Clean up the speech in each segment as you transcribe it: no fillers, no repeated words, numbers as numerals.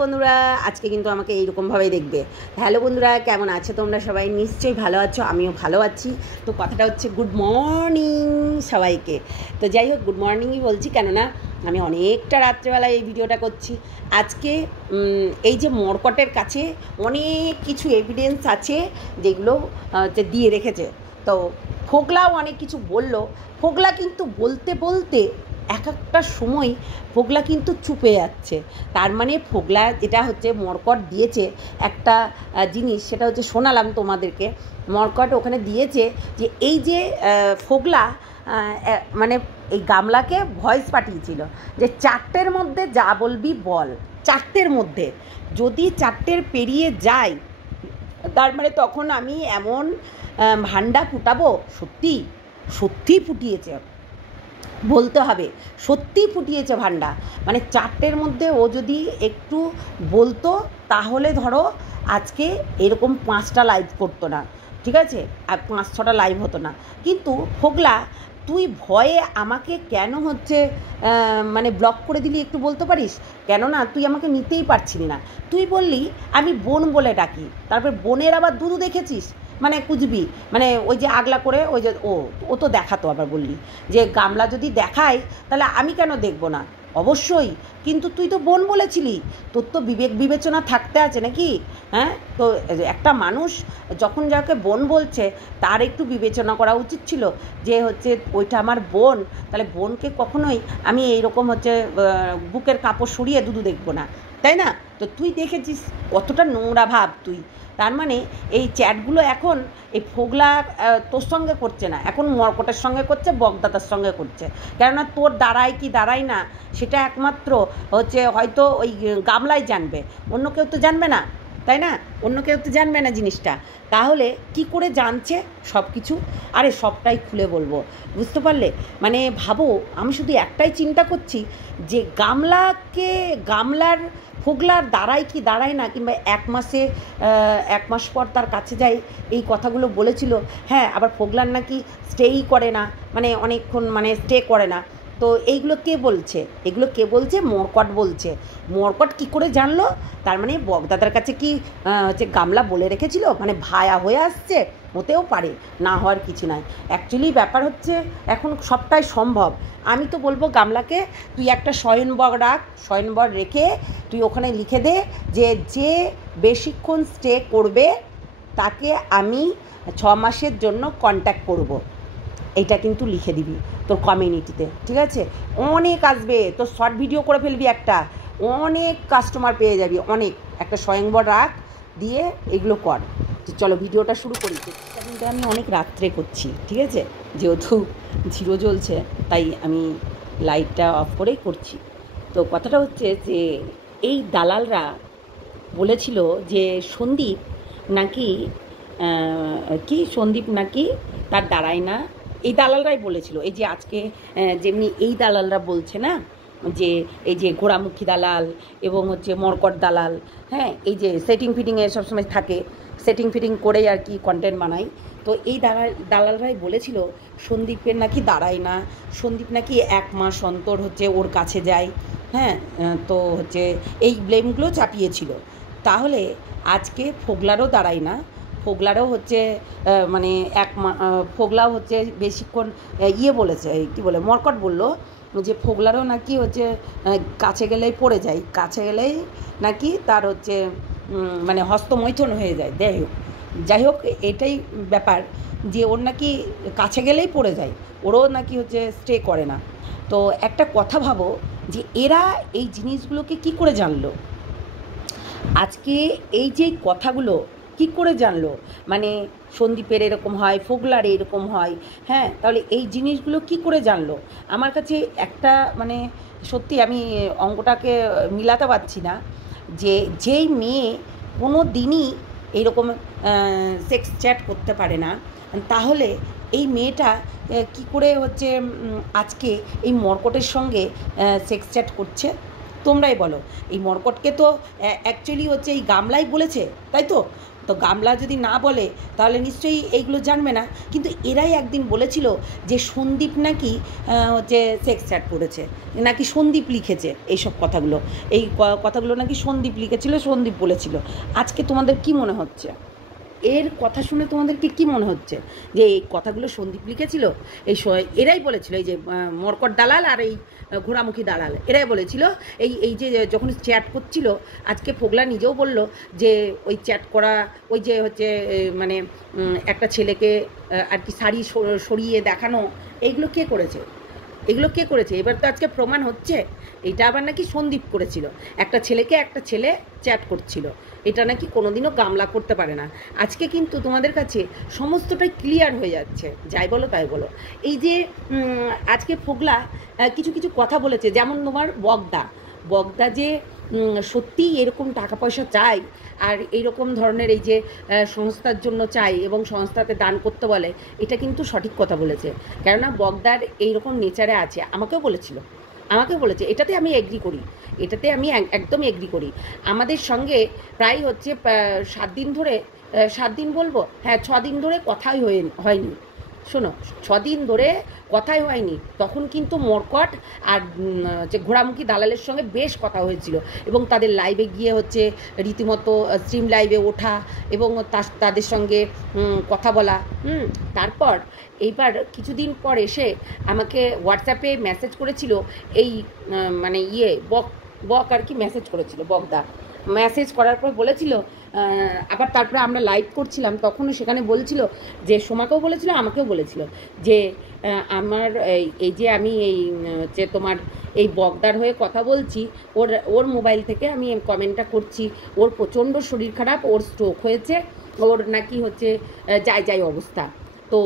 বন্ধুরা আজকে কিন্তু আমাকে এইরকমভাবেই দেখবে। হ্যালো বন্ধুরা, কেমন আছো তোমরা? সবাই নিশ্চয়ই ভালো আছো, আমিও ভালো আছি। তো কথাটা হচ্ছে গুড মর্নিং সবাইকে। তো যাই হোক, গুড মর্নিংই বলছি, কেননা আমি অনেকটা রাত্রেবেলায় এই ভিডিওটা করছি। আজকে এই যে মর্কটের কাছে অনেক কিছু এভিডেন্স আছে যেগুলো দিয়ে রেখেছে। তো ফোগলাও অনেক কিছু বললো। ফোগলা কিন্তু বলতে বলতে এক একটা সময় ফোগলা কিন্তু চুপে যাচ্ছে। তার মানে ফোগলা যেটা হচ্ছে মর্কট দিয়েছে একটা জিনিস, সেটা হচ্ছে শোনালাম তোমাদেরকে। মর্কট ওখানে দিয়েছে যে এই যে ফোগলা মানে এই গামলাকে ভয়েস পাঠিয়েছিল যে 4টের মধ্যে যা বলবি বল, 4টের মধ্যে। যদি 4টের পেরিয়ে যায় তার মানে তখন আমি এমন ভান্ডা ফুটাবো। সত্যি সত্যি ফুটিয়েছে, বলতে হবে, সত্যি ফুটিয়েছে ভান্ডা। মানে 4টের মধ্যে ও যদি একটু বলতো তাহলে ধরো আজকে এরকম 5টা লাইভ করতো না, ঠিক আছে, আর 5-6টা লাইভ হতো না। কিন্তু ফোগলা তুই ভয়ে আমাকে কেন হচ্ছে মানে ব্লক করে দিলি একটু বলতে পারিস? কেননা তুই আমাকে নিতেই পারছিলি না। তুই বললি আমি বোন বলে ডাকি, তারপর বোনের আবার দুধু দেখেছিস, মানে কুচবি, মানে ওই যে আগলা করে ওই যে ও তো দেখাতো। আবার বললি যে গামলা যদি দেখায় তাহলে আমি কেন দেখবো না? অবশ্যই, কিন্তু তুই তো বোন বলেছিলি, তোর তো বিবেক বিবেচনা থাকতে আছে নাকি? হ্যাঁ, তো একটা মানুষ যখন যাকে বোন বলছে তার একটু বিবেচনা করা উচিত ছিল যে হচ্ছে ওইটা আমার বোন, তাহলে বোনকে কখনোই আমি এইরকম হচ্ছে বুকের কাপড় সরিয়ে দুধু দেখবো না, তাই না? তো তুই দেখেছিস কতটা নোংরা ভাব তুই। তার মানে এই চ্যাটগুলো এখন এই ফোগলা তোর সঙ্গে করছে না, এখন মর্কটের সঙ্গে করছে, বগদাদার সঙ্গে করছে। কেননা তোর দাঁড়ায় কি দাঁড়ায় না সেটা একমাত্র হচ্ছে হয়তো ওই গামলাই জানবে, অন্য কেউ তো জানবে না, তাই না? অন্য কেউ তো জানবে না জিনিসটা। তাহলে কি করে জানছে সব কিছু? আরে সবটাই খুলে বলবো, বুঝতে পারলে? মানে ভাবো, আমি শুধু একটাই চিন্তা করছি যে গামলার ফোগলার দাঁড়ায় কি দাঁড়ায় না, কিংবা 1 মাস পর তার কাছে যায়, এই কথাগুলো বলেছিল। হ্যাঁ, আবার ফোগলার নাকি স্টেই করে না, মানে অনেকক্ষণ মানে স্টে করে না। তো এইগুলো কে বলছে? এগুলো কে বলছে? মর্কট বলছে। মর্কট কি করে জানলো? তার মানে বগদাদার কাছে কি হচ্ছে গামলা বলে রেখেছিল, মানে ভায়া হয়ে আসছে? হতেও পারে, না হওয়ার কিছু নয়। অ্যাকচুয়ালি ব্যাপার হচ্ছে এখন সবটাই সম্ভব। আমি তো বলবো গামলাকে তুই একটা স্বয়নবর রাখ, স্বয়নবর রেখে তুই ওখানে লিখে দে যে বেশিক্ষণ স্টে করবে তাকে আমি 6 মাসের জন্য কন্ট্যাক্ট করব। এইটা কিন্তু লিখে দিবি তোর কমিউনিটিতে, ঠিক আছে? অনেক আসবে, তোর শর্ট ভিডিও করে ফেলবি একটা, অনেক কাস্টমার পেয়ে যাবি, অনেক। একটা স্বয়ংবর রাখ, দিয়ে এগুলো কর। চলো ভিডিওটা শুরু করি। কিন্তু আমি অনেক রাত্রে করছি, ঠিক আছে, যেহেতু জিরো জ্বলছে তাই আমি লাইটটা অফ করেই করছি। তো কথাটা হচ্ছে যে এই দালালরা বলেছিল যে সন্দীপ নাকি সন্দীপ নাকি তার দাঁড়ায় না। এই দালালরাই বলেছিল, এই যে আজকে যেমনি এই দালালরা বলছে না যে এই যে ঘোড়ামুখী দালাল এবং হচ্ছে মর্কট দালাল, হ্যাঁ, এই যে সেটিং ফিটিংয়ে সবসময় থাকে, সেটিং ফিটিং করেই আর কি কন্টেন্ট বানাই। তো এই দালালরাই বলেছিল সন্দীপের নাকি দাঁড়ায় না, সন্দীপ নাকি 1 মাস অন্তর হচ্ছে ওর কাছে যায়। হ্যাঁ, তো হচ্ছে এই ব্লেমগুলো চাপিয়েছিল। তাহলে আজকে ফোগলারও দাঁড়ায় না, ফোগলারও হচ্ছে মানে ফোগলাও হচ্ছে বেশিক্ষণ বলেছে, কী বলে, মর্কট বলল যে ফোগলারও নাকি হচ্ছে কাছে গেলেই পড়ে যায়, কাছে গেলেই নাকি তার হচ্ছে মানে হস্তমৈথুন হয়ে যায়। যাই হোক এটাই ব্যাপার যে ওর নাকি কাছে গেলেই পড়ে যায়, ওরও নাকি হচ্ছে স্টে করে না। তো একটা কথা ভাবো যে এরা এই জিনিসগুলোকে কি করে জানলো? আজকে এই যে কথাগুলো কি করে জানলো? মানে সন্দীপের এরকম হয়, ফোগলার এরকম হয়, হ্যাঁ, তাহলে এই জিনিসগুলো কি করে জানলো? আমার কাছে একটা মানে সত্যি আমি অঙ্কটাকে মিলাতে পারছি না যে যেই মেয়ে কোনো দিনই এইরকম সেক্স চ্যাট করতে পারে না, তাহলে এই মেয়েটা কি করে হচ্ছে আজকে এই মর্কটের সঙ্গে সেক্স চ্যাট করছে? তোমরাই বলো। এই মর্কটকে তো অ্যাকচুয়ালি হচ্ছে এই গামলাই বলেছে, তাই তো? তো গামলা যদি না বলে তাহলে নিশ্চয়ই এইগুলো জানবে না। কিন্তু এরাই একদিন বলেছিল যে সন্দীপ নাকি হচ্ছে সেক্স চ্যাট করেছে, নাকি সন্দীপ লিখেছে এইসব কথাগুলো, এই কথাগুলো নাকি সন্দীপ লিখেছিল, সন্দীপ বলেছিল। আজকে তোমাদের কি মনে হচ্ছে? এর কথা শুনে তোমাদেরকে কি মনে হচ্ছে যে এই কথাগুলো সন্দীপ লিখেছিল? এই এরাই বলেছিল, এই যে মরকট দালাল আর এই ঘোড়ামুখী দালাল, এরাই বলেছিল এই এই যে যখন চ্যাট করছিল, আজকে ফোগলা নিজেও বলল যে ওই চ্যাট করা, ওই যে হচ্ছে মানে একটা ছেলেকে আর কি শাড়ি সরিয়ে দেখানো, এইগুলো কে করেছে? এগুলো কে করেছে? এবার তো আজকে প্রমাণ হচ্ছে এটা আবার নাকি সন্দীপ করেছিল। একটা ছেলেকে একটা ছেলে চ্যাট করছিল, এটা নাকি কোনোদিনও গামলা করতে পারে না। আজকে কিন্তু তোমাদের কাছে সমস্তটাই ক্লিয়ার হয়ে যাচ্ছে, যাই বলো তাই বলো। এই যে আজকে ফোগলা কিছু কিছু কথা বলেছে, যেমন তোমার বগদা যে সত্যিই এরকম টাকা পয়সা চাই আর এইরকম ধরনের এই যে সংস্থার জন্য চাই এবং সংস্থাতে দান করতে বলে, এটা কিন্তু সঠিক কথা বলেছে। কেননা বগদার এইরকম নেচারে আছে, আমাকেও বলেছে, এটাতে আমি এগ্রি করি, এটাতে আমি একদম এগ্রি করি। আমাদের সঙ্গে প্রায় হচ্ছে 7 দিন ধরে, 7 দিন বলবো, হ্যাঁ 6 দিন ধরে কথাই হয়নি। শোনো, 6 দিন ধরে কথাই হয়নি, তখন কিন্তু মরকট আর যে ঘোড়ামুখী দালালের সঙ্গে বেশ কথা হয়েছিল এবং তাদের লাইভে গিয়ে হচ্ছে রীতিমতো স্ট্রিম লাইভে ওঠা এবং তাদের সঙ্গে কথা বলা। তারপর এইবার কিছুদিন পর এসে আমাকে হোয়াটসঅ্যাপে মেসেজ করেছিল, এই মানে বক আর কি মেসেজ করেছিল, বগদা মেসেজ করার পর বলেছিল, আবার তারপরে আমরা লাইভ করছিলাম, তখনও সেখানে বলছিল যে সোমাকেও বলেছিল, আমাকেও বলেছিল যে আমার এই যে আমি এই যে তোমার এই বগদার হয়ে কথা বলছি, ওর মোবাইল থেকে আমি কমেন্টটা করছি, ওর প্রচণ্ড শরীর খারাপ, ওর স্ট্রোক হয়েছে, ওর নাকি হচ্ছে যাই অবস্থা, তো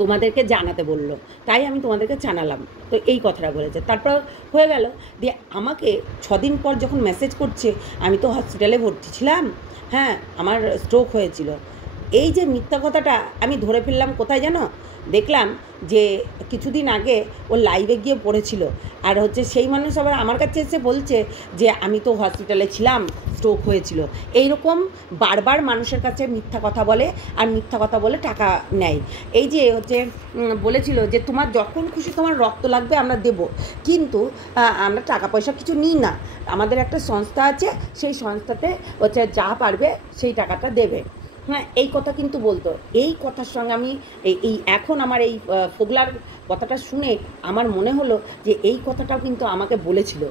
তোমাদেরকে জানাতে বললো, তাই আমি তোমাদেরকে জানালাম। তো এই কথাটা বলেছে, তারপর হয়ে গেল। দিয়ে আমাকে 6 দিন পর যখন মেসেজ করছে, আমি তো হসপিটালে ভর্তি ছিলাম, হ্যাঁ আমার স্ট্রোক হয়েছিল। এই যে মিথ্যা কথাটা আমি ধরে ফেললাম কোথায় জানো? দেখলাম যে কিছুদিন আগে ও লাইভে গিয়ে পড়েছিল, আর হচ্ছে সেই মানুষ আবার আমার কাছে এসে বলছে যে আমি তো হসপিটালে ছিলাম, স্ট্রোক হয়েছিল। এইরকম বারবার মানুষের কাছে মিথ্যা কথা বলে, আর মিথ্যা কথা বলে টাকা নেয়। এই যে হচ্ছে বলেছিল যে তোমার যখন খুশি তোমার রক্ত লাগবে আমরা দেব, কিন্তু আমরা টাকা পয়সা কিছু নিই না, আমাদের একটা সংস্থা আছে, সেই সংস্থাতে হচ্ছে যা পারবে সেই টাকাটা দেবে। হ্যাঁ, এই কথা কিন্তু বলতো। এই কথার সঙ্গে আমি এই এখন আমার এই ফোগলার কথাটা শুনে আমার মনে হলো যে এই কথাটাও কিন্তু আমাকে বলেছিল,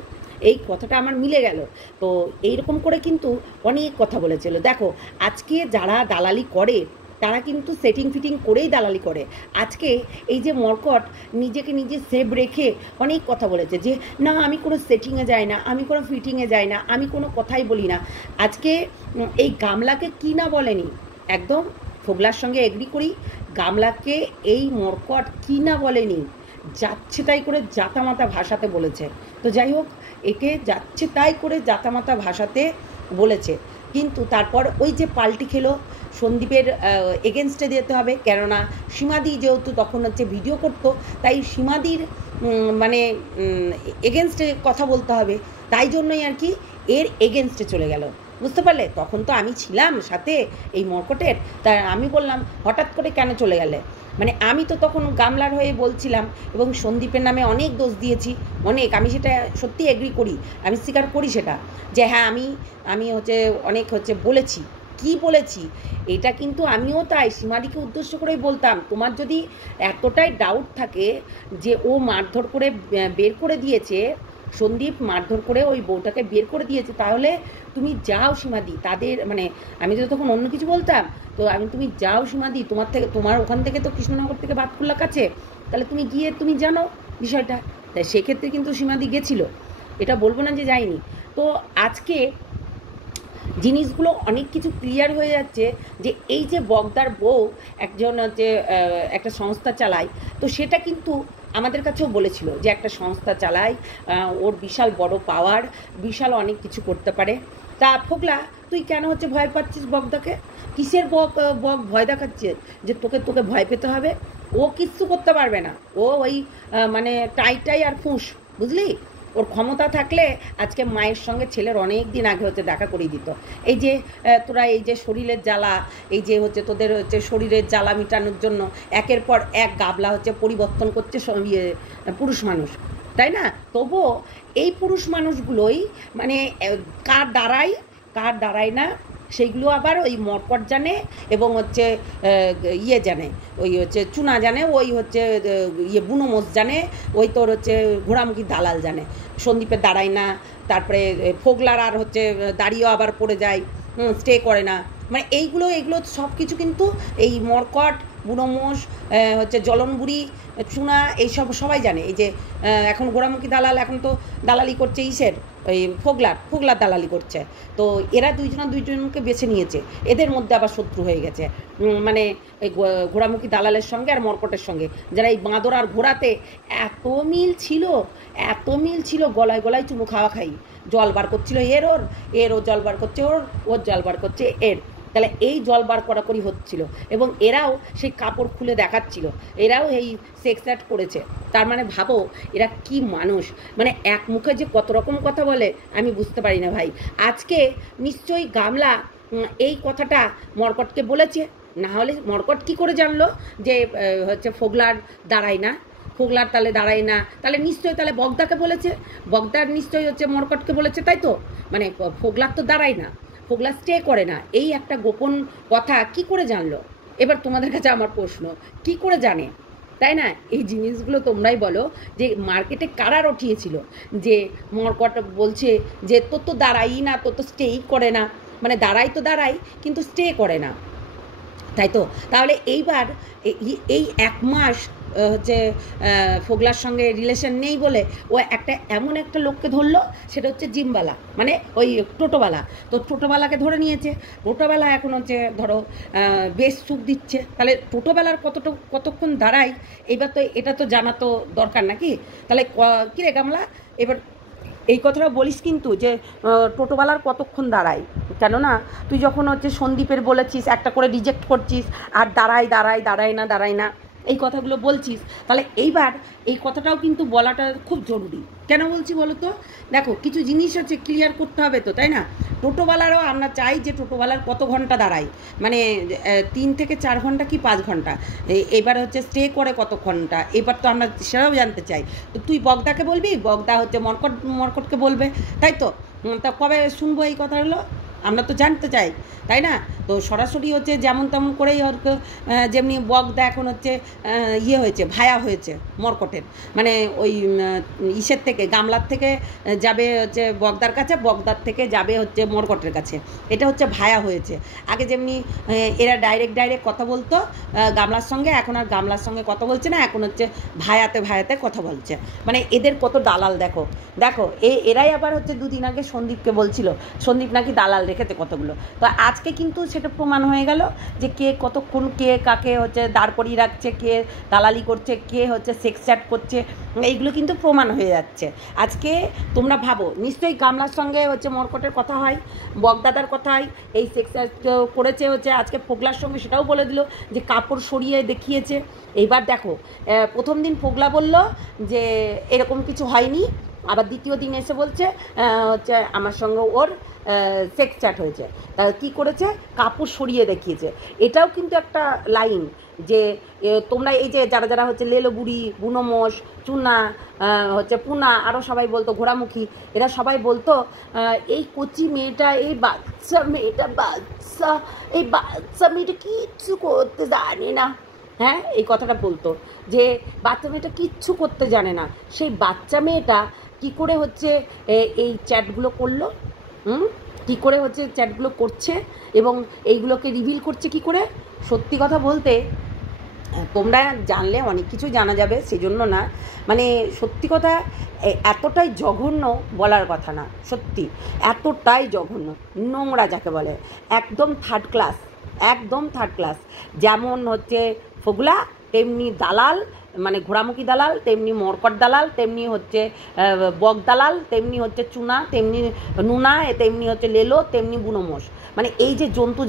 এই কথাটা আমার মিলে গেল। তো এইরকম করে কিন্তু অনেক কথা বলেছিল। দেখো, আজকে যারা দালালি করে তারা কিন্তু সেটিং ফিটিং করেই দালালি করে। আজকে এই যে মরকট নিজেকে নিজে সেভ রেখে অনেক কথা বলেছে যে না আমি কোনো সেটিংয়ে যাই না, আমি কোনো ফিটিংয়ে যাই না, আমি কোনো কথাই বলি না। আজকে এই গামলাকে কি না বলেনি, একদম ফোগলার সঙ্গে এগ্রি করি, গামলাকে এই মরকট কি না বলেনি, যাচ্ছে তাই করে জাতামাতা ভাষাতে বলেছে। তো যাই হোক, একে যাচ্ছে তাই করে জাতামাতা ভাষাতে বলেছে, কিন্তু তারপর ওই যে পাল্টি খেলো, সন্দীপের এগেনস্টে দিতে হবে, কেননা সীমাদি যেহেতু তখন হচ্ছে ভিডিও করতো, তাই সীমাদির মানে এগেনস্টে কথা বলতে হবে, তাই জন্যই আর কি এর এগেনস্টে চলে গেল। বুঝতে পারলে? তখন তো আমি ছিলাম সাথে এই মরকটের, তাই আমি বললাম হঠাৎ করে কেন চলে গেলে, মানে আমি তো তখন গামলার হয়ে বলছিলাম এবং সন্দীপের নামে অনেক দোষ দিয়েছি, অনেক, আমি সেটা সত্যি এগ্রি করি, আমি স্বীকার করি সেটা, যে হ্যাঁ আমি হচ্ছে অনেক হচ্ছে বলেছি, কি বলেছি এটা কিন্তু আমিও তাই সীমাদিকে উদ্দেশ্য করেই বলতাম। তোমার যদি এতটাই ডাউট থাকে যে ও মারধর করে বের করে দিয়েছে, সন্দীপ মারধর করে ওই বউটাকে বের করে দিয়েছে, তাহলে তুমি যাও সীমাদি, তাদের মানে আমি তো তখন অন্য কিছু বলতাম, তো তুমি যাও সীমাদি, তোমার ওখান থেকে তো কৃষ্ণনগর থেকে ভাতকুল্লা কাছে, তাহলে তুমি গিয়ে তুমি জানো বিষয়টা। তাই সেক্ষেত্রে কিন্তু সীমাদি গেছিল, এটা বলবো না যে যায়নি। তো আজকে জিনিসগুলো অনেক কিছু ক্লিয়ার হয়ে যাচ্ছে যে এই যে বগদার বউ একজন হচ্ছে একটা সংস্থা চালায়, তো সেটা কিন্তু আমাদের কাছেও বলেছিল যে একটা সংস্থা চালায়, ওর বিশাল বড় পাওয়ার, বিশাল অনেক কিছু করতে পারে। তা ফোগলা, তুই কেন হচ্ছে ভয় পাচ্ছিস বগদাকে? কিসের বক ভয় দেখাচ্ছে যে তোকে ভয় পেতে হবে? ও কিচ্ছু করতে পারবে না, ও ওই মানে টাই আর ফুঁস, বুঝলি? ওর ক্ষমতা থাকলে আজকে মায়ের সঙ্গে ছেলের অনেক দিন আগে হচ্ছে দেখা করিয়ে দিত। এই যে তোরা এই যে শরীরের জ্বালা, এই যে হচ্ছে তোদের হচ্ছে শরীরের জ্বালা মেটানোর জন্য একের পর এক গাবলা হচ্ছে পরিবর্তন করছে পুরুষ মানুষ, তাই না? তবুও এই পুরুষ মানুষগুলোই মানে কার দ্বারাই না সেইগুলো আবার ওই মরকট জানে এবং হচ্ছে ইয়ে জানে, ওই হচ্ছে চুনা জানে, ওই হচ্ছে বুনোমোষ জানে, ওই তোর হচ্ছে ঘোড়ামুখী দালাল জানে। সন্দীপের দাঁড়ায় না, তারপরে ফোগলার আর হচ্ছে দাঁড়িয়েও আবার পড়ে যায়, স্টে করে না। মানে এগুলো সব কিছু কিন্তু এই মরকট, বুনোমোষ, হচ্ছে জলনবুড়ি, চুনা, এইসব সবাই জানে। এই যে এখন ঘোড়ামুখী দালাল এখন তো দালালি করছে ওই ফোগলার দালালি করছে। তো এরা দুইজনকে বেছে নিয়েছে, এদের মধ্যে আবার শত্রু হয়ে গেছে। মানে এই ঘোড়ামুখী দালালের সঙ্গে আর মরকটের সঙ্গে, যারা এই বাঁদর আর ঘোড়াতে এত মিল ছিল, গলায় গলায় চুমু খাই জল বার করছিল এরও জল বার করছে ওর জল বার করছে এর। তাহলে এই জল বার করাকরি হচ্ছিল এবং এরাও সেই কাপড় খুলে দেখাচ্ছিল, এরাও এই সেক্স অ্যাক্ট করেছে। তার মানে ভাবো এরা কি মানুষ, মানে এক মুখে যে কত রকম কথা বলে আমি বুঝতে পারি না ভাই। আজকে নিশ্চয়ই গামলা এই কথাটা মরকটকে বলেছে, না হলে মরকট কি করে জানলো যে হচ্ছে ফোগলার দাঁড়ায় না, ফোগলার তাহলে দাঁড়ায় না, তাহলে নিশ্চয়ই তাহলে বগদাকে বলেছে, বগদার নিশ্চয়ই হচ্ছে মরকটকে বলেছে, তাই তো? মানে ফোগলার তো দাঁড়ায় না, ফোগলা স্টে করে না, এই একটা গোপন কথা কি করে জানলো? এবার তোমাদের কাছে আমার প্রশ্ন, কি করে জানে, তাই না? এই জিনিসগুলো তোমরাই বলো যে মার্কেটে কারা রটিয়েছিল যে মরকট বলছে যে তোর তো দাঁড়াই না, তোর তো স্টেই করে না, মানে দাঁড়াই কিন্তু স্টে করে না, তাই তো? তাহলে এইবার এই 1 মাস হচ্ছে ফোগলার সঙ্গে রিলেশন নেই বলে ও এমন একটা লোককে ধরলো, সেটা হচ্ছে জিমবালা, মানে ওই টোটোওয়ালা। তো টোটোওয়ালাকে ধরে নিয়েছে, টোটোওয়ালা এখন হচ্ছে ধরো বেশ সুখ দিচ্ছে। তাহলে টোটোওয়ালার কতক্ষণ দাঁড়ায় এইবার তো এটা তো জানা তো দরকার নাকি? তাহলে কী রে গামলা, এবার এই কথাটা বলিস কিন্তু যে টোটোওয়ালার কতক্ষণ দাঁড়ায়, কেননা তুই যখন হচ্ছে সন্দীপের বলেছিস একটা করে রিজেক্ট করছিস আর দাঁড়ায় না এই কথাগুলো বলছিস, তাহলে এইবার এই কথাটাও কিন্তু বলাটা খুব জরুরি। কেন বলছি বলো তো? দেখো কিছু জিনিস হচ্ছে ক্লিয়ার করতে হবে তো, তাই না? টোটোওয়ালারও আমরা চাই যে টোটোওয়ালার কত ঘন্টা দাঁড়ায়, মানে 3 থেকে 4 ঘন্টা কি 5 ঘন্টা, এবার হচ্ছে স্টে করে কত ঘন্টা, এবার তো আমরা সেটাও জানতে চাই। তো তুই বগদাকে বলবি, বগদা হচ্ছে মরকটকে বলবে, তাই তো? তা কবে শুনবো এই কথাগুলো? আমরা তো জানতে চাই, তাই না? তো সরাসরি হচ্ছে যেমন তেমন করেই যেমনি বগদা এখন হচ্ছে হয়েছে, ভায়া হয়েছে মরকটের, মানে ওই ইসের থেকে গামলার থেকে যাবে হচ্ছে বগদার কাছে, বগদার থেকে যাবে হচ্ছে মরকটের কাছে, এটা হচ্ছে ভায়া হয়েছে। আগে যেমনি এরা ডাইরেক্ট কথা বলতো গামলার সঙ্গে, এখন আর গামলার সঙ্গে কথা বলছে না, এখন হচ্ছে ভায়াতে কথা বলছে। মানে এদের কত দালাল দেখো এরাই আবার হচ্ছে 2 দিন আগে সন্দীপকে বলছিল সন্দীপ নাকি দালাল রেখেছে কতগুলো। তো আজকে কিন্তু সেটা প্রমাণ হয়ে গেল যে কে কতক্ষণ কে কাকে হচ্ছে দাঁড় করিয়ে রাখছে, কে দালালি করছে, কে হচ্ছে সেক্স চ্যাট করছে, এইগুলো কিন্তু প্রমাণ হয়ে যাচ্ছে। আজকে তোমরা ভাবো নিশ্চয়ই গামলার সঙ্গে হচ্ছে মরকটের কথা হয়, বগদাদার কথা হয়, এই সেক্স চ্যাট করেছে হচ্ছে আজকে ফোগলার সঙ্গে, সেটাও বলে দিল যে কাপড় সরিয়ে দেখিয়েছে। এইবার দেখো প্রথম দিন ফোগলা বলল যে এরকম কিছু হয়নি, আবার দ্বিতীয় দিন এসে বলছে হচ্ছে আমার সঙ্গে ওর সেক্স চ্যাট হয়েছে। তা কী করেছে? কাপড় সরিয়ে দেখিয়েছে। এটাও কিন্তু একটা লাইন যে তোমরা এই যে যারা হচ্ছে লেলোবুড়ি, বুনোমোষ, চুনা, হচ্ছে পুনা, আরও সবাই বলতো ঘোড়ামুখী, এরা সবাই বলতো এই কচি মেয়েটা, এই বাচ্চা মেয়েটা কিচ্ছু করতে জানে না। হ্যাঁ, এই কথাটা বলতো যে বাচ্চা মেয়েটা কিচ্ছু করতে জানে না। সেই বাচ্চা মেয়েটা কী করে হচ্ছে এই চ্যাটগুলো করলো, কী করে হচ্ছে চ্যাটগুলো করছে এবং এইগুলোকে রিভিল করছে কী করে? সত্যি কথা বলতে তোমরা জানলে অনেক কিছু জানা যাবে, সেজন্য না, মানে সত্যি কথা এতটাই জঘন্য বলার কথা না, সত্যি এতটাই জঘন্য, নোংরা যাকে বলে, একদম থার্ড ক্লাস। যেমন হচ্ছে ফোগলা তেমনি দালাল, মানে ঘোড়ামুখী দালাল, তেমনি মরকট দালাল, তেমনি হচ্ছে বগ দালাল, তেমনি হচ্ছে চুনা, তেমনি নুনা, তেমনি হচ্ছে লেলো, তেমনি বুনোমোষ। মানে এই যে জন্তু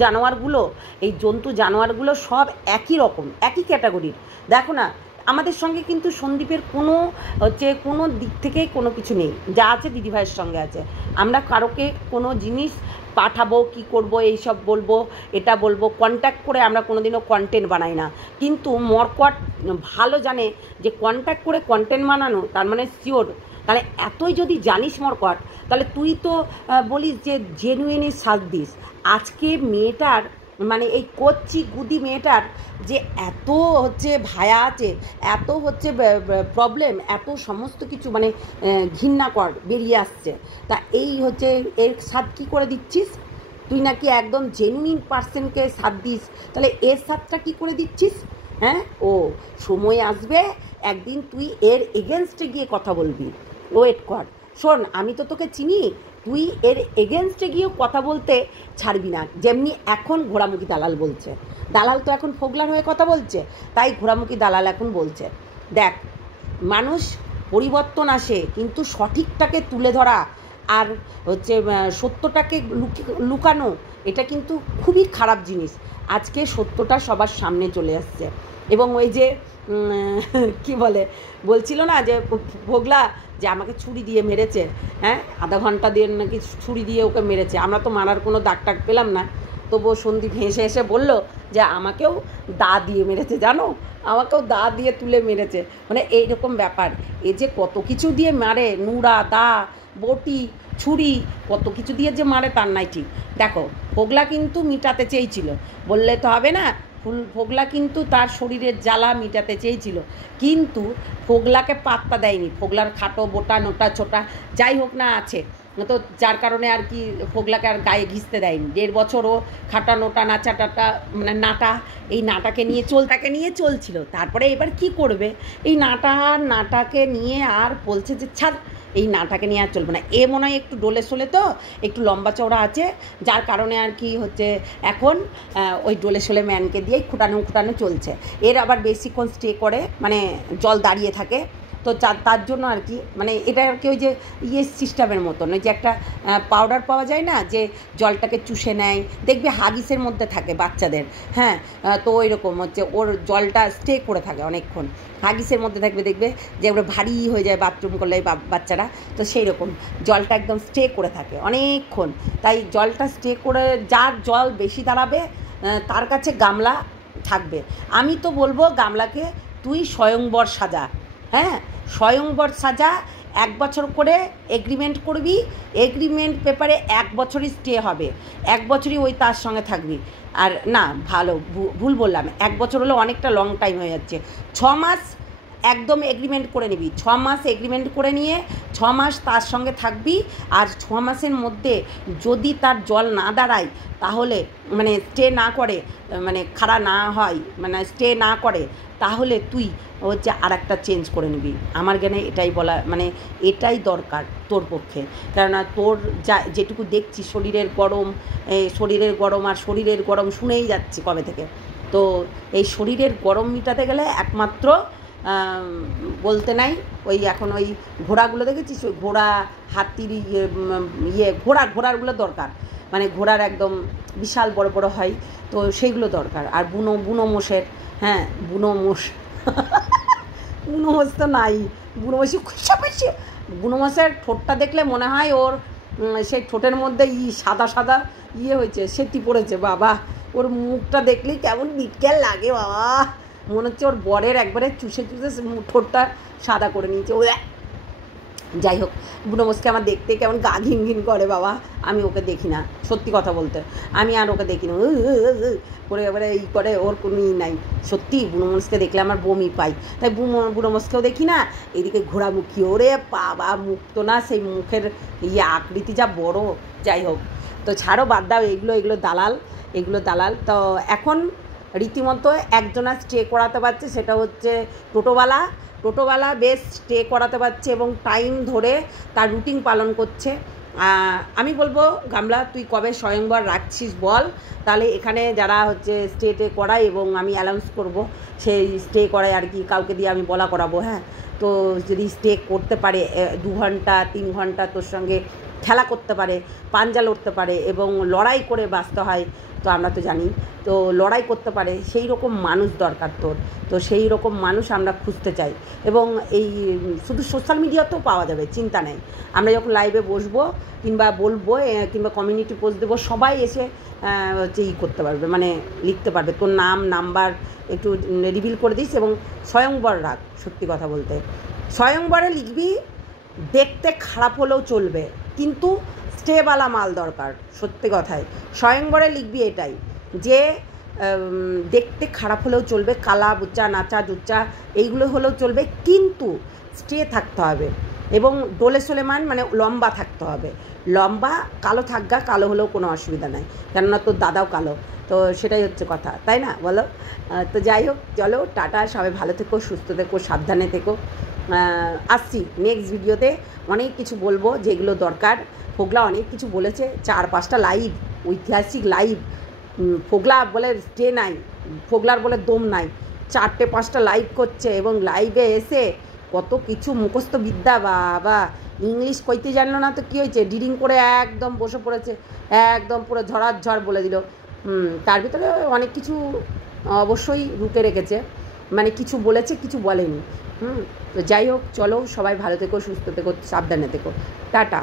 জানোয়ারগুলো সব একই রকম, একই ক্যাটাগরির। দেখো না আমাদের সঙ্গে কিন্তু সন্দীপের কোনো দিক থেকেই কোনো কিছু নেই, যা আছে দিদিভাইয়ের সঙ্গে আছে। আমরা কারোকে কোনো জিনিস পাঠাবো, কি করব, এইসব বলবো, এটা বলবো, কন্ট্যাক্ট করে আমরা কোনোদিনও কন্টেন্ট বানাই না। কিন্তু মর্কট ভালো জানে যে কন্ট্যাক্ট করে কন্টেন্ট বানানো তার মানে শিওর। তাহলে এতই যদি জানিস মর্কট, তাহলে তুই তো বলিস যে জেনুইনই সাথ দিস। আজকে মেয়েটার মানে এই কচ্ছি গুদি মেয়েটার যে এত ভায়া আছে, এত প্রবলেম, এত সমস্ত কিছু মানে ঘৃণাকর বেরিয়ে আসছে। তা এই এর সাথ কী করে দিচ্ছিস তুই? নাকি একদম জেনুইন পার্সনকে সাথ দিস, তাহলে এর সাথটা কী করে দিচ্ছিস? হ্যাঁ, ও সময় আসবে একদিন তুই এর এগেনস্টে গিয়ে কথা বলবি, ওয়েট কর। শোন, আমি তো তোকে চিনি, তুই এর এগেনস্টে গিয়েও কথা বলতে ছাড়বি না। যেমনি এখন ঘোড়ামুখী দালাল বলছে, দালাল তো এখন ফোগলার হয়ে কথা বলছে, তাই ঘোড়ামুখী দালাল এখন বলছে। দেখ, মানুষ পরিবর্তন আসে, কিন্তু সঠিকটাকে তুলে ধরা আর সত্যটাকে লুকানো, এটা কিন্তু খুবই খারাপ জিনিস। আজকে সত্যটা সবার সামনে চলে আসছে। এবং ওই যে কি বলছিল না যে ফোগলা যে আমাকে ছুরি দিয়ে মেরেছে, হ্যাঁ, আধা ঘন্টা দিয়ে নাকি ছুরি দিয়ে ওকে মেরেছে। আমরা তো মারার কোনো দাগ টাগ পেলাম না, তবুও সন্দীপ হেসে হেসে বলল যে আমাকেও দা দিয়ে মেরেছে, জানো, আমাকেও দা দিয়ে তুলে মেরেছে। মানে এইরকম ব্যাপার। এ যে কত কিছু দিয়ে মারে, নুড়া, দা, বটি, ছুরি, কত কিছু দিয়ে যে মারে তার নাই ঠিক। দেখো, ফোগলা কিন্তু মিটাতে চেয়েছিল, বললে তো হবে না। ফোগলা কিন্তু তার শরীরের জ্বালা মিটাতে চেয়েছিল, কিন্তু ফোগলাকে পাত্তা দেয়নি। ফোগলার খাটো বোটা নোটা ছোটা যাই হোক না আছে, তো যার কারণে আর কি ফোগলাকে আর গায়ে ঘিসতে দেয়নি। 1.5 বছরও খাটা নোটা নাচা টাটা মানে নাটা, এই নাটাকে নিয়ে চলছিল। তারপরে এবার কি করবে, এই নাটাকে নিয়ে আর বলছে যে ছাড়, এই নাটাকে নিয়ে আর চলবে না। এ মনে হয় একটু ডোলে সোলে, তো একটু লম্বা চওড়া আছে, যার কারণে আর কি এখন ওই ডোলে সোলে ম্যানকে দিয়েই খুঁটানো চলছে। এর আবার বেশিক্ষণ স্টে করে, মানে জল দাঁড়িয়ে থাকে, তো তার জন্য আর কি মানে এটা আর কি ওই যে সিস্টেমের মতন, ওই যে একটা পাউডার পাওয়া যায় না, যে জলটাকে চুষে নেয়, দেখবে হাগিসের মধ্যে থাকে বাচ্চাদের, হ্যাঁ, তো ওই রকম ওর জলটা স্টে করে থাকে অনেকক্ষণ, হাগিসের মধ্যে থাকবে, দেখবে যে ওরা ভারী হয়ে যায় বাথরুম করলে বাচ্চারা, তো সেই রকম জলটা একদম স্টে করে থাকে অনেকক্ষণ। তাই জলটা স্টে করে, যার জল বেশি দাঁড়াবে তার কাছে গামলা থাকবে। আমি তো বলবো গামলাকে তুই স্বয়ংবর সাজা, হ্যাঁ, স্বয়ংবর সাজা, 1 বছর করে এগ্রিমেন্ট করবি, এগ্রিমেন্ট পেপারে 1 বছরই স্টে হবে, 1 বছরই ওই তার সঙ্গে থাকবি। আর না, ভুল বললাম, 1 বছর হলো অনেকটা লং টাইম হয়ে যাচ্ছে। 6 মাস একদম এগ্রিমেন্ট করে নিবি, 6 মাস এগ্রিমেন্ট করে নিয়ে 6 মাস তার সঙ্গে থাকবি। আর 6 মাসের মধ্যে যদি তার জল না দাঁড়ায়, তাহলে মানে স্টে না করে, মানে খাড়া না হয়, মানে স্টে না করে, তাহলে তুই আর একটা চেঞ্জ করে নিবি। আমার জ্ঞানে এটাই বলা, মানে এটাই দরকার তোর পক্ষে। কেননা তোর যেটুকু দেখছি শরীরের গরম শুনেই যাচ্ছি কবে থেকে। তো এই শরীরের গরম মিটাতে গেলে একমাত্র বলতে নাই, ওই এখন ওই ঘোড়াগুলো দেখেছিস, ওই ঘোড়া, হাতির ঘোড়ারগুলো দরকার, মানে ঘোড়ার একদম বিশাল বড় বড় হয়, তো সেইগুলো দরকার। আর বুনো মোষের, হ্যাঁ, বুনো মোষ তো নাই, বুনো মোষের ঠোঁটটা দেখলে মনে হয় ওর সেই ঠোঁটের মধ্যে সাদা হয়েছে, সেটি পড়েছে বাবা। ওর মুখটা দেখলেই কেমন বিটকেল লাগে বাবা, মনে হচ্ছে ওর বরের একবারে চুষে ঠোঁটটা সাদা করে নিয়েছে। ও যাই হোক, বুনো মোষকে আমার দেখতে কেমন গা ঘিন করে বাবা। আমি ওকে দেখি না, সত্যি কথা বলতে আমি আর ওকে দেখি না, করে এবারে করে, ওর কোনো নাই। সত্যি বুনো মোষকে দেখলে আমার বমি পাই, তাই বুনো মোষকেও দেখি না। এদিকে ঘোড়ামুখী, ওরে বাবা, মুখ তো না, সেই মুখের আকৃতি যা বড়। যাই হোক, তো ছাড়ো, বাদ দাও, এগুলো দালাল। তো এখন রীতিমতো একজনা স্টে করাতে পারছে, সেটা হচ্ছে টোটোওয়ালা বেশ স্টে করাতে পারছে এবং টাইম ধরে তার রুটিন পালন করছে। আমি বলবো গামলা, তুই কবে স্বয়ংবর রাখছিস বল, তাহলে এখানে যারা স্টে করায়, এবং আমি অ্যানাউন্স করব সেই স্টে করায় আর কি, কাউকে দিয়ে আমি বলা করাবো, হ্যাঁ। তো যদি স্টে করতে পারে 2 ঘন্টা 3 ঘন্টা তোর সঙ্গে খেলা করতে পারে, পাঞ্জা লড়তে পারে এবং লড়াই করে বাঁচতে হয়, তো আমরা তো জানি, তো লড়াই করতে পারে সেই রকম মানুষ দরকার তোর। তো সেই রকম মানুষ আমরা খুঁজতে চাই এবং এই শুধু সোশ্যাল মিডিয়াতেও পাওয়া যাবে, চিন্তা নেই। আমরা যখন লাইভে বসবো কিংবা বলবো কিংবা কমিউনিটি পোস্ট দেবো, সবাই এসে হচ্ছে করতে পারবে, মানে লিখতে পারবে। তোর নাম নাম্বার একটু রিভিল করে দিস এবং স্বয়ংবর রাখ। সত্যি কথা বলতে স্বয়ংবরে লিখবি, দেখতে খারাপ হলেও চলবে কিন্তু স্টেবালা মাল দরকার। সত্যি কথাই স্বয়ংবরে লিখবি এটাই, যে দেখতে খারাপ হলেও চলবে, কালা বুচ্চা নাচা জুচ্চা এইগুলো হলেও চলবে, কিন্তু স্টে থাকতে হবে এবং ডোলে সোলেমান মানে লম্বা থাকতে হবে। লম্বা, কালো থাকগা, কালো হলেও কোনো অসুবিধা নাই, কেননা তোর দাদাও কালো। তো সেটাই হচ্ছে কথা, তাই না বলো? তো যাই হোক, চলো টাটা, সবাই ভালো থেকো, সুস্থ থেকো, সাবধানে থেকো। আসছি নেক্সট ভিডিওতে, অনেক কিছু বলবো যেগুলো দরকার। ফোগলা অনেক কিছু বলেছে, 4-5টা লাইভ, ঐতিহাসিক লাইভ। ফোগলা বলে স্টে নাই, ফোগলার বলে দম নাই, 4-5টা লাইভ করছে এবং লাইভে এসে কত কিছু মুখস্থ বিদ্যা, বাবা ইংলিশ কইতে জানলো না তো কী হয়েছে, ডিডিং করে একদম বসে পড়েছে, একদম পুরো ঝড়াঝড় বলে দিল। তার ভিতরে অনেক কিছু অবশ্যই রুকে রেখেছে, মানে কিছু বলেছে কিছু বলেনি। তো যাই হোক, চলো সবাই ভালো থেকো, সুস্থ থেকো, সাবধানে থেকো, টাটা।